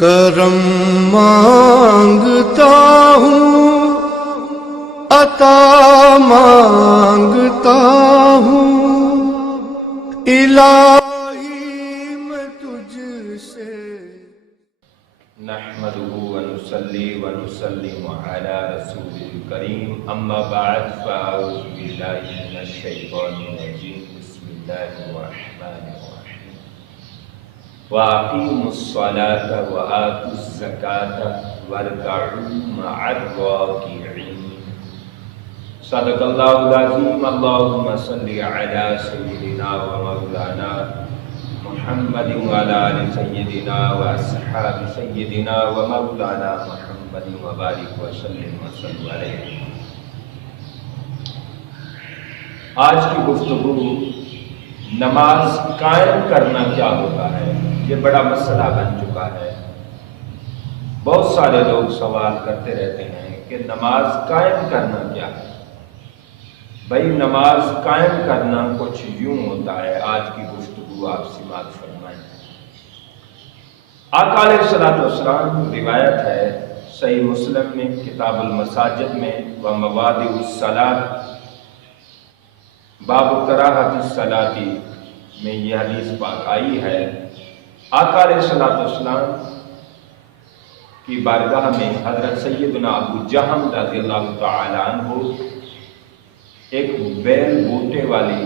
کرم مانگتا ہوں، عطا مانگتا ہوں، الہی میں تجھ سے۔ نحمده ونصلي ونسلم على رسول الكريم اما بعد فاعوذ بالله من الشيطان الرجيم بسم الله الرحمن الرحيم واقيموا الصلاة وآتوا الزكاة واركعوا مع الراكعين صدق الله العظيم اللهم صل على سيدنا ومولانا محمد وعلى آل سيدنا واصحاب سيدنا ومولانا محمد وبارك وسلم وصلوا علیہ۔ آج کی گفتگو نماز قائم کرنا کیا ہوتا ہے، یہ بڑا مسئلہ بن چکا ہے۔ بہت سارے لوگ سوال کرتے رہتے ہیں کہ نماز قائم کرنا کیا ہے۔ بھائی نماز قائم کرنا کچھ یوں ہوتا ہے، آج کی گفتگو آپ سماعت فرمائیں۔ آقا علیہ الصلوۃ والسلام روایت ہے صحیح مسلم میں کتاب المساجد میں ومواضع الصلاۃ باب کراہۃ الصلاۃ میں یہ حدیث پاک آئی ہے۔ آقا علیہ الصلوۃ والسلام کی بارگاہ میں حضرت سیدنا ابو جہم رضی اللہ تعالی عنہ ایک بیل بوٹے والی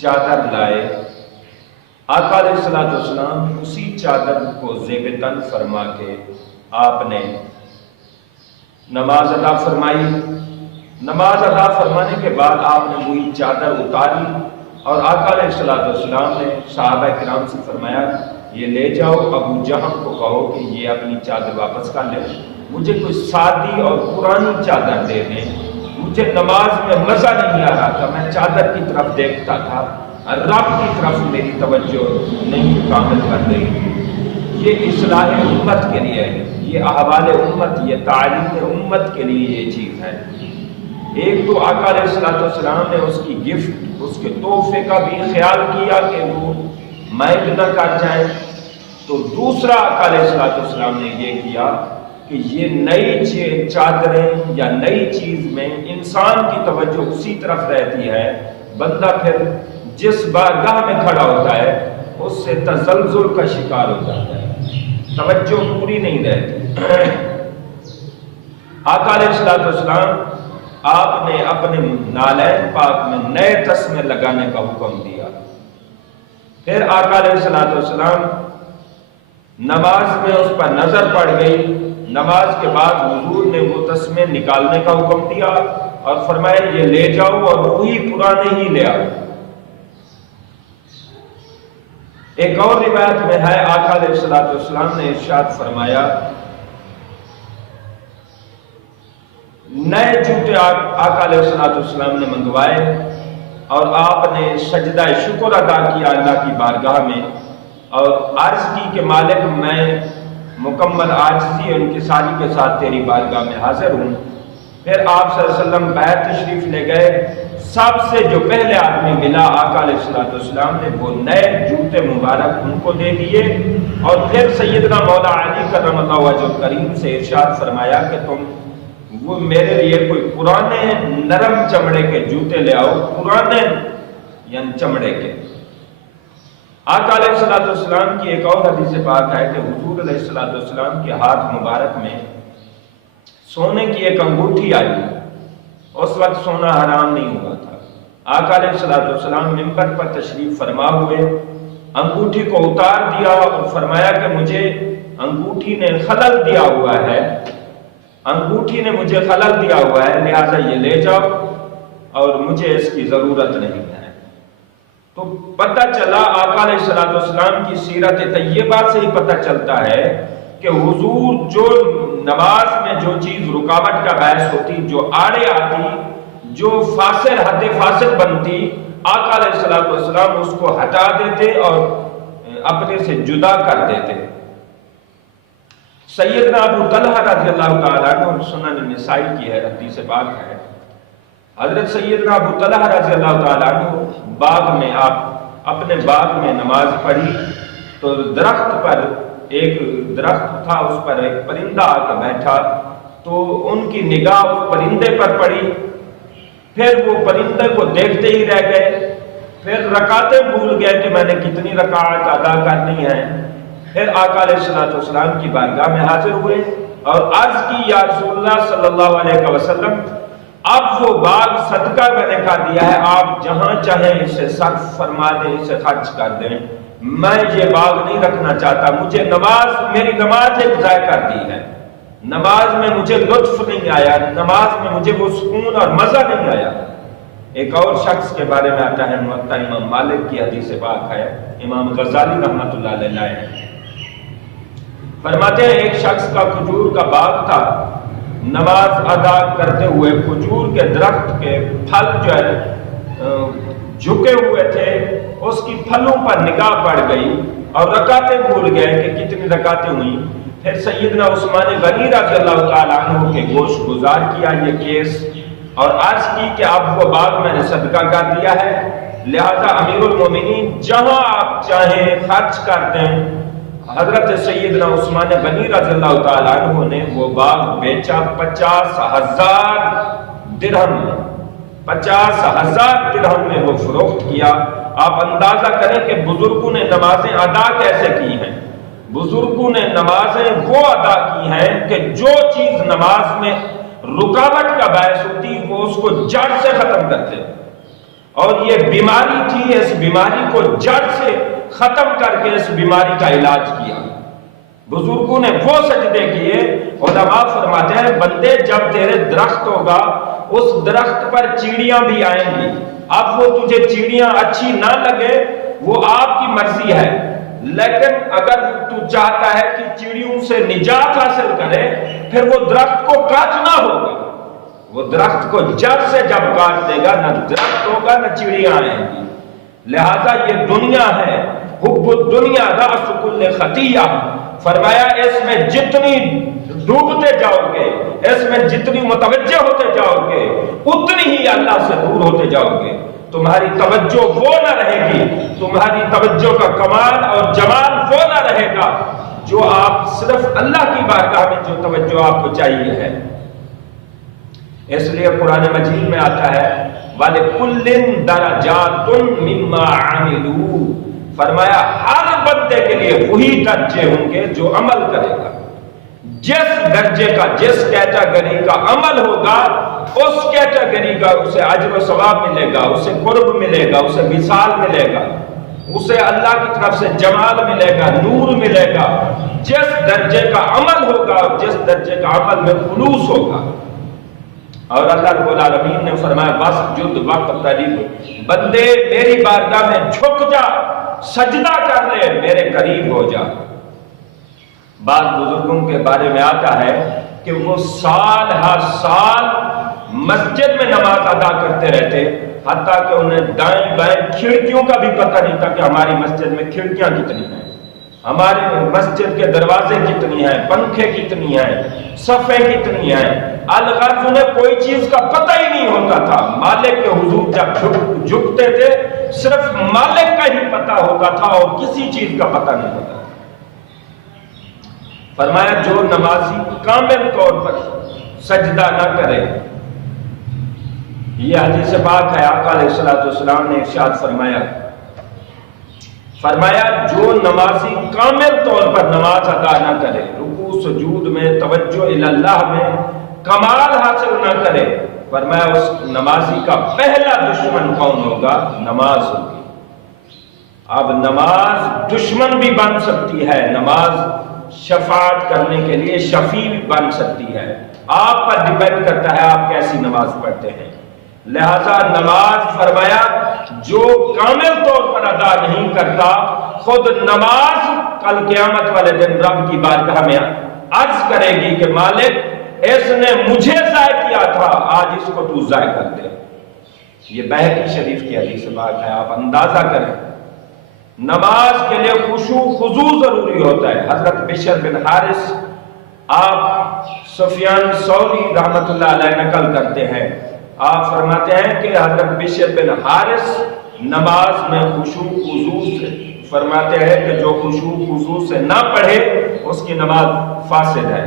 چادر لائے۔ آقا علیہ الصلوۃ والسلام اسی چادر کو زیب تن فرما کے آپ نے نماز ادا فرمائی۔ نماز ادا فرمانے کے بعد آپ نے وہی چادر اتاری اور آقا علیہ الصلوۃ والسلام نے صحابہ کرام سے فرمایا یہ لے جاؤ، ابو جہم کو کہو کہ یہ اپنی چادر واپس کر لے، مجھے کوئی سادی اور پرانی چادر دے دیں، مجھے نماز میں مزہ نہیں آ رہا تھا، میں چادر کی طرف دیکھتا تھا، رب کی طرف میری توجہ نہیں کامل کر رہی۔ یہ اصلاح امت کے لیے ہے، یہ احوال امت، یہ تعلیم امت کے لیے یہ چیز ہے۔ ایک تو آقا علیہ الصلوۃ والسلام نے اس کی گفٹ، اس کے تحفے کا بھی خیال کیا کہ وہ مائل نہ کر جائیں، تو دوسرا آقا علیہ الصلوۃ والسلام نے یہ کیا کہ یہ نئی چادریں یا نئی چیز میں انسان کی توجہ اسی طرف رہتی ہے، بندہ پھر جس بارگاہ میں کھڑا ہوتا ہے اس سے تزلزل کا شکار ہو جاتا ہے، توجہ پوری نہیں رہتی۔ آقا علیہ الصلوۃ والسلام آپ نے اپنے نالین پاک میں نئے تسمے لگانے کا حکم دیا۔ پھر آقا علیہ الصلوۃ والسلام نماز میں اس پر نظر پڑ گئی، نماز کے بعد حضور نے وہ تسمے نکالنے کا حکم دیا اور فرمایا یہ لے جاؤ اور وہی پرانے ہی لے آؤ۔ ایک اور روایت میں ہے آقا علیہ الصلوۃ والسلام نے ارشاد فرمایا نئے جوتے آقا علیہ الصلوۃ والسلام نے منگوائے اور آپ نے سجدہ شکر ادا کیا اللہ کی بارگاہ میں اور عرض کی کہ مالک میں مکمل عاجزی اور انکساری کے ساتھ تیری بارگاہ میں حاضر ہوں۔ پھر آپ صلی اللہ علیہ وسلم بیت تشریف لے گئے، سب سے جو پہلے آدمی ملا آقا علیہ الصلوۃ والسلام نے وہ نئے جوتے مبارک ان کو دے دیے اور پھر سیدنا مولا علی کرم اللہ وجہ کریم سے ارشاد فرمایا کہ تم وہ میرے لیے کوئی پرانے نرم چمڑے کے جوتے لے آؤ، پرانے یعنی چمڑے کے۔ آقا علیہ الصلوۃ والسلام کی ایک اور حدیث پاک ہے کہ حضور علیہ الصلوۃ والسلام کے ہاتھ مبارک میں سونے کی ایک انگوٹھی آئی، اس وقت سونا حرام نہیں ہوا تھا۔ آقا علیہ الصلوۃ والسلام منبر پر تشریف فرما ہوئے، انگوٹھی کو اتار دیا اور فرمایا کہ مجھے انگوٹھی نے خلل دیا ہوا ہے، انگوٹھی نے مجھے خلل دیا ہوا ہے، لہذا یہ لے جاؤ اور مجھے اس کی ضرورت نہیں ہے۔ تو پتہ چلا آقا علیہ الصلوۃ والسلام کی سیرت طیبہ سے ہی پتہ چلتا ہے کہ حضور جو نماز میں جو چیز رکاوٹ کا باعث ہوتی، جو آڑے آتی، جو فاصل حد فاصل بنتی، آقا علیہ الصلوۃ والسلام اس کو ہٹا دیتے اور اپنے سے جدا کر دیتے۔ سیدنا ابو طلحہ رضی اللہ تعالیٰ عنہ سنن نسائی کی ہے حدیث پاک ہے، حضرت سیدنا ابو طلحہ رضی اللہ تعالیٰ عنہ باغ میں آپ اپنے باغ میں نماز پڑھی تو درخت پر ایک درخت تھا، اس پر ایک پرندہ آ کے بیٹھا، تو ان کی نگاہ اس پرندے پر پڑی، پھر وہ پرندے کو دیکھتے ہی رہ گئے، پھر رکعتیں بھول گئے کہ میں نے کتنی رکعت ادا کرنی ہے۔ پھر آقا علیہ الصلوۃ والسلام کی بارگاہ میں حاضر ہوئے اور عرض کی، یا رسول اللہ صلی اللہ علیہ وسلم، اب وہ باغ صدقہ میں نے کر دیا ہے، آپ جہاں چاہیں اسے صرف فرما دیں، اسے خرچ کر دیں، میں یہ باغ نہیں رکھنا چاہتا، مجھے میری نماز ایک ضائع کر دی ہے، نماز میں مجھے لطف نہیں آیا، نماز میں مجھے وہ سکون اور مزہ نہیں آیا۔ ایک اور شخص کے بارے میں آتا ہے، موطا امام مالک کی حدیث پاک ہے، امام غزالی رحمۃ اللہ علیہ فرماتے ہیں ایک شخص کا کھجور کا باغ تھا، نماز ادا کرتے ہوئے کھجور کے درخت کے پھل جو ہے جھکے ہوئے تھے، اس کی پھلوں پر نگاہ پڑ گئی اور رکعتیں بھول گئے کہ کتنی رکعتیں ہوئیں۔ پھر سیدنا عثمان غنی رضی اللہ تعالیٰ عنہ کے گوش گزار کیا یہ کیس اور عرض کی کہ اب وہ باغ میں نے صدقہ کر دیا ہے، لہذا امیر المومنین جہاں آپ چاہیں خرچ کر دیں۔ حضرت سیدنا عثمان غنی رضی اللہ تعالیٰ عنہ نے وہ باغ بیچا 50,000 درہم میں، 50,000 درہم میں وہ فروخت کیا۔ آپ اندازہ کریں کہ بزرگوں نے نمازیں ادا کیسے کی ہیں۔ بزرگوں نے نمازیں وہ ادا کی ہیں کہ جو چیز نماز میں رکاوٹ کا باعث ہوتی وہ اس کو جڑ سے ختم کرتے، اور یہ بیماری تھی، اس بیماری کو جڑ سے ختم کر کے اس بیماری کا علاج کیا۔ بزرگوں نے وہ سجدے کیے۔ علماء فرماتے ہیں بندے جب تیرے درخت ہوگا اس درخت پر چیڑیاں بھی آئیں گی، اب وہ تجھے چیڑیاں اچھی نہ لگے وہ آپ کی مرضی ہے، لیکن اگر تو چاہتا ہے کہ چیڑیوں سے نجات حاصل کرے پھر وہ درخت کو کاٹنا ہوگا۔ وہ درخت کو جڑ سے جب کاٹ دے گا نہ درخت ہوگا نہ چیڑیاں آئیں گی۔ لہذا یہ دنیا ہے، حب الدنیا رأس کل خطیہ، فرمایا اس میں جتنی ڈوبتے جاؤ گے، اس میں جتنی متوجہ ہوتے جاؤ گے اتنی ہی اللہ سے دور ہوتے جاؤ گے۔ تمہاری توجہ وہ نہ رہے گی، تمہاری توجہ کا کمال اور جمال وہ نہ رہے گا جو آپ صرف اللہ کی بارگاہ میں جو توجہ آپ کو چاہیے ہے۔ اس لیے قرآن مجید میں آتا ہے وَلِكُلٍّ دَرَجَاتٌ مِّمَّا عَمِلُوا، فرمایا ہر بندے کے لیے وہی درجے ہوں گے جو عمل کرے گا۔ جس درجے کا، جس کیٹیگری کا عمل ہوگا اس کیٹیگری کا اسے اجر و ثواب ملے گا، اسے قرب ملے گا، اسے وصال ملے گا، اسے اللہ کی طرف سے جمال ملے گا، نور ملے گا۔ جس درجے کا عمل ہوگا، جس درجے کا عمل میں خلوص ہوگا۔ اور اللہ رب العالمین نے فرمایا وَاسْجُدْ وَاقْتَرِب، بندے میری بارگاہ میں جھک جا، سجدہ کر لے، میرے قریب ہو جا۔ بعض بزرگوں کے بارے میں آتا ہے کہ وہ سال ہر سال مسجد میں نماز ادا کرتے رہتے، حتیٰ کہ انہیں دائیں بائیں کھڑکیوں کا بھی پتہ نہیں تھا کہ ہماری مسجد میں کھڑکیاں کتنی ہیں، ہماری مسجد کے دروازے کتنی ہیں، پنکھے کتنی ہیں، صفیں کتنی ہیں۔ الغرض انہیں کوئی چیز کا پتہ ہی نہیں ہوتا تھا۔ مالک کے حضور جب جھکتے تھے صرف مالک کا ہی پتہ ہوتا تھا اور کسی چیز کا پتہ نہیں ہوتا تھا۔ فرمایا جو نمازی کامل طور پر سجدہ نہ کرے، یہ حدیث پاک ہے، آقا علیہ الصلوۃ والسلام نے ارشاد فرمایا جو نمازی کامل طور پر نماز ادا نہ کرے، رکوع سجود میں توجہ الی اللہ میں کمال حاصل نہ کرے، فرمایا اس نمازی کا پہلا دشمن کون ہوگا؟ نماز ہوگی۔ اب نماز دشمن بھی بن سکتی ہے، نماز شفاعت کرنے کے لیے شفیع بن سکتی ہے، آپ پر ڈیپینڈ کرتا ہے آپ کیسی نماز پڑھتے ہیں۔ لہذا نماز فرمایا جو کامل طور پر ادا نہیں کرتا، خود نماز کل قیامت والے دن رب کی بارگاہ میں عرض کرے گی کہ مالک اس نے مجھے ضائع کیا تھا، آج اس کو تو ضائع کر دے۔ یہ بہقی شریف کی حدیث پاک ہے، آپ اندازہ کریں۔ نماز کے لیے خشوع خضوع ضروری ہوتا ہے۔ حضرت بشر بن حارث آپ سفیان ثوری رحمت اللہ علیہ نقل کرتے ہیں، آپ فرماتے ہیں کہ حضرت بشر بن حارث نماز میں خشوع خضوع سے فرماتے ہیں کہ جو خضوع سے نہ پڑھے اس کی نماز فاسد ہے۔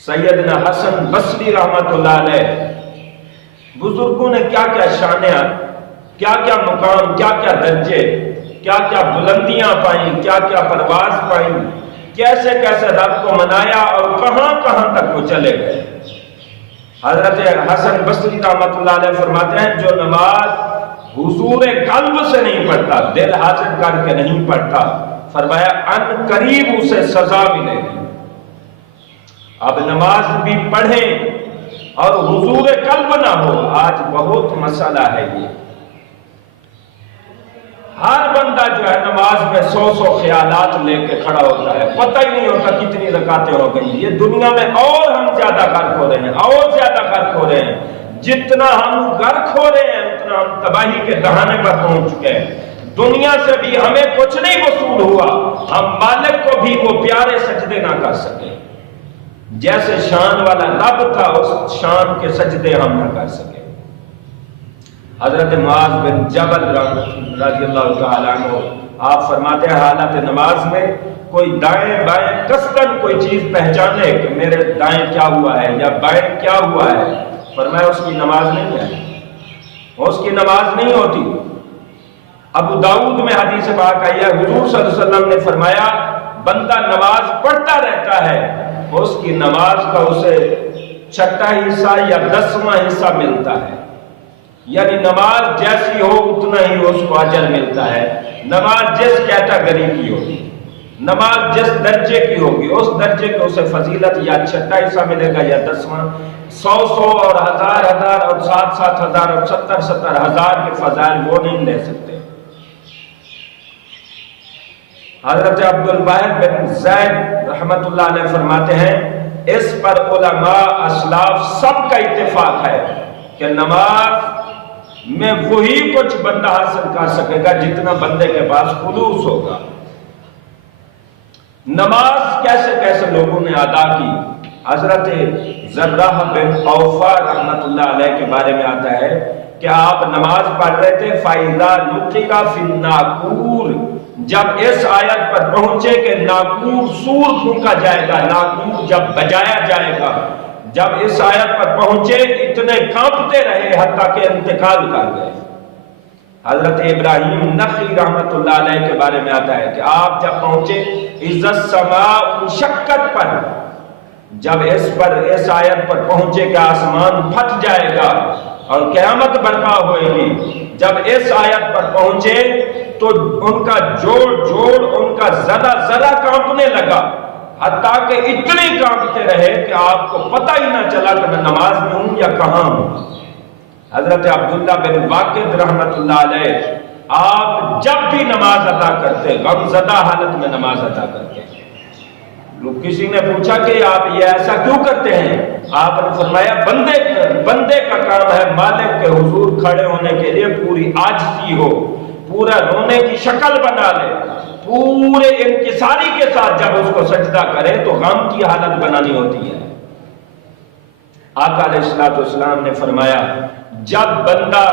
سیدنا حسن بصری رحمت اللہ علیہ، بزرگوں نے کیا کیا شانیں، کیا کیا مقام، کیا کیا درجے، کیا کیا بلندیاں پائیں، کیا کیا پرواز پائیں، کیسے کیسے رب کو منایا اور کہاں کہاں تک وہ چلے گئے۔ حضرت حسن بصری رحمت اللہ علیہ فرماتے ہیں جو نماز حضور قلب سے نہیں پڑھتا، دل حاضر کر کے نہیں پڑھتا، فرمایا ان قریب اسے سزا ملے گی۔ اب نماز بھی پڑھیں اور حضور قلب نہ ہو، آج بہت مسئلہ ہے یہ۔ ہر بندہ جو ہے نماز میں 100 خیالات لے کے کھڑا ہوتا ہے، پتہ ہی نہیں ہوتا کتنی رکعتیں ہو گئی۔ یہ دنیا میں اور ہم زیادہ غرق ہو رہے ہیں، اور زیادہ غرق ہو رہے ہیں۔ جتنا ہم غرق ہو رہے ہیں اتنا ہم تباہی کے دہانے پر پہنچ چکے ہیں۔ دنیا سے بھی ہمیں کچھ نہیں وصول ہوا، ہم مالک کو بھی وہ پیارے سجدے نہ کر سکے۔ جیسے شان والا رب تھا اس شان کے سجدے ہم نہ کر سکے۔ حضرت معاذ بن جبل رضی اللہ تعالیٰ عنہ آپ فرماتے ہیں حالت نماز میں کوئی دائیں بائیں قصدن کوئی چیز پہچانے کہ میرے دائیں کیا ہوا ہے یا بائیں کیا ہوا ہے، فرمایا اس کی نماز نہیں ہے، اس کی نماز نہیں ہوتی۔ ابو داؤد میں حدیث پاک آئی ہے، حضور صلی اللہ علیہ وسلم نے فرمایا بندہ نماز پڑھتا رہتا ہے، اس کی نماز کا اسے 6واں حصہ یا 10واں حصہ ملتا ہے، یعنی نماز جیسی ہو اتنا ہی اس کو اجر ملتا ہے۔ نماز جس کیٹیگری کی ہوگی، نماز جس درجے کی ہوگی اس درجے کے اسے فضیلت یا 6واں حصہ ملے گا یا 10واں۔ 100 اور 1000 اور 7,000 اور 70,000 کے فضائل وہ نہیں لے سکتے۔ حضرت عبد الواحد بن زید رحمت اللہ علیہ فرماتے ہیں اس پر علماء اسلاف سب کا اتفاق ہے کہ نماز میں وہی کچھ بندہ حاصل کر سکے گا جتنا بندے کے پاس خلوص ہوگا۔ نماز کیسے کیسے لوگوں نے ادا کی۔ حضرت زرہ بن اوفا رحمت اللہ علیہ کے بارے میں آتا ہے کہ آپ نماز پڑھ رہے تھے، فَإِذَا نُقِرَ فِي النَّاقُورِ، جب اس آیت پر پہنچے کہ ناقور سور پھونکا جائے گا، ناقور جب بجایا جائے گا، جب اس آیت پر پہنچے اتنے کانپتے رہے حتیٰ کہ انتقال کر گئے۔ حضرت ابراہیم نخعی رحمت اللہ علیہ کے بارے میں آتا ہے کہ آپ جب پہنچے اِذَا السَّمَاءُ انشَقَّتْ پر، جب اس آیت پر پہنچے کہ آسمان پھٹ جائے گا اور قیامت برپا ہوئے گی، جب اس آیت پر پہنچے تو ان کا جوڑ ان کا ذرہ کانپنے لگا، حتیٰ کہ اتنے کانپتے رہے کہ آپ کو پتہ ہی نہ چلا کہ میں نماز میں ہوں یا کہاں ہوں۔ حضرت عبداللہ بن واقد رحمت اللہ علیہ آپ جب بھی نماز ادا کرتے غم زدہ حالت میں نماز ادا کرتے، کسی نے پوچھا کہ آپ یہ ایسا کیوں کرتے ہیں؟ آپ نے فرمایا بندے کا کام ہے مالک کے حضور کھڑے ہونے کے لیے پوری عاجزی ہو، پورا رونے کی شکل بنا لے، پورے انکساری کے ساتھ جب اس کو سجدہ کرے تو غم کی حالت بنانی ہوتی ہے۔ آقا علیہ السلام نے فرمایا جب بندہ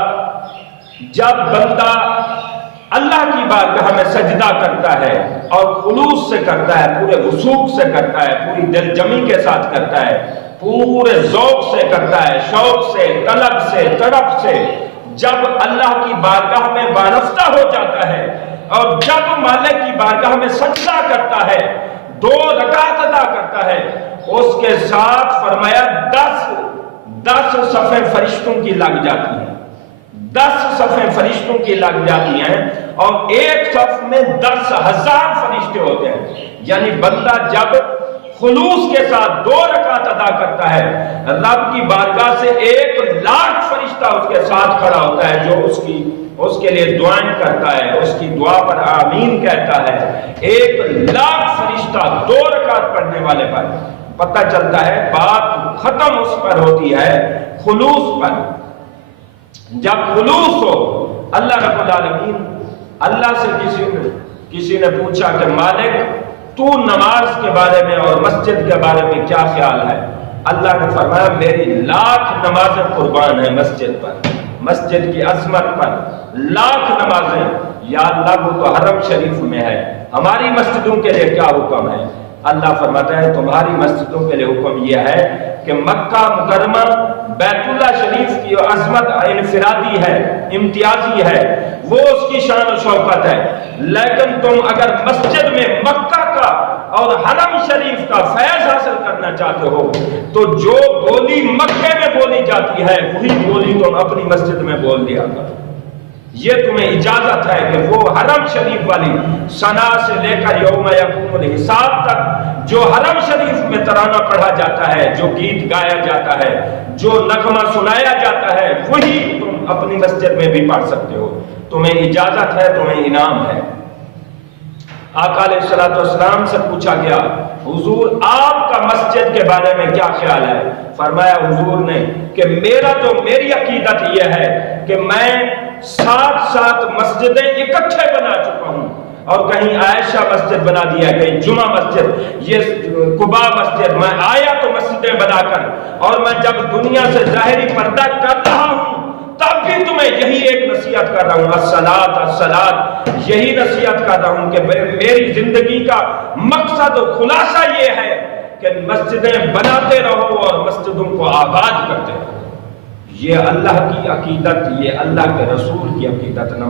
اللہ کی بارگاہ میں سجدہ کرتا ہے اور خلوص سے کرتا ہے، پورے وثوق سے کرتا ہے، پوری دل جمی کے ساتھ کرتا ہے، پورے ذوق سے کرتا ہے، شوق سے، طلب سے، تڑپ سے، جب اللہ کی بارگاہ میں وارفتہ ہو جاتا ہے اور جب مالک کی بارگاہ میں سجدہ کرتا ہے، 2 رکعت ادا کرتا ہے، اس کے ساتھ فرمایا 10 صفیں فرشتوں کی لگ جاتی ہیں، 10 صفیں فرشتوں کی لگ جاتی ہیں اور ایک صف میں 10,000 فرشتے ہوتے ہیں۔ یعنی بندہ جب خلوص کے ساتھ 2 رکعت ادا کرتا ہے، رب کی بارگاہ سے 1,00,000 فرشتہ اس کے ساتھ کھڑا ہوتا ہے جو اس کے لیے دعائیں کرتا ہے، اس کی دعا پر آمین کہتا ہے۔ 1,00,000 فرشتہ 2 رکعت پڑھنے والے پر، پتہ چلتا ہے بات ختم اس پر ہوتی ہے خلوص پر۔ جب خلوص ہو، اللہ رب العالمین، اللہ سے کسی نے پوچھا کہ مالک تو نماز کے بارے میں اور مسجد کے بارے میں کیا خیال ہے؟ اللہ نے فرمایا میری 1,00,000 نمازیں قربان ہیں مسجد پر، مسجد کی عظمت پر، 1,00,000 نمازیں۔ یا اللہ وہ تو حرم شریف میں ہے، ہماری مسجدوں کے لیے کیا حکم ہے؟ اللہ فرماتا ہے تمہاری مسجدوں کے لیے حکم یہ ہے کہ مکہ مکرمہ بیت اللہ شریف کی عظمت انفرادی ہے، امتیازی ہے، وہ اس کی شان و شوکت ہے، لیکن تم اگر مسجد میں مکہ کا اور حرم شریف کا فیض حاصل کرنا چاہتے ہو تو جو بولی مکے میں بولی جاتی ہے وہی بولی تم اپنی مسجد میں بول دیا کرو۔ یہ تمہیں اجازت ہے کہ وہ حرم شریف والی ثنا سے لے کر یوم یقوم الحساب تک جو حرم شریف میں ترانہ پڑھا جاتا ہے، جو گیت گایا جاتا ہے، جو نغمہ سنایا جاتا ہے، وہی تم اپنی مسجد میں بھی پڑھ سکتے ہو، تمہیں اجازت ہے، تمہیں انعام ہے۔ آقا علیہ الصلوۃ والسلام سے پوچھا گیا حضور آپ کا مسجد کے بارے میں کیا خیال ہے؟ فرمایا حضور نے کہ میری عقیدت یہ ہے کہ میں 7 مسجدیں اکٹھے بنا چکا ہوں، اور کہیں عائشہ مسجد بنا دیا، کہیں جمعہ مسجد، یہ قباء مسجد، میں آیا تو مسجدیں بنا کر، اور میں جب دنیا سے ظاہری پردہ کر رہا ہوں تب بھی تمہیں یہی ایک نصیحت کر رہا ہوں، الصلاۃ الصلاۃ، یہی نصیحت کر رہا ہوں کہ میری زندگی کا مقصد و خلاصہ یہ ہے کہ مسجدیں بناتے رہو اور مسجدوں کو آباد کرتے رہو۔ یہ اللہ کی عقیدت، یہ اللہ کے رسول کی عقیدت نہ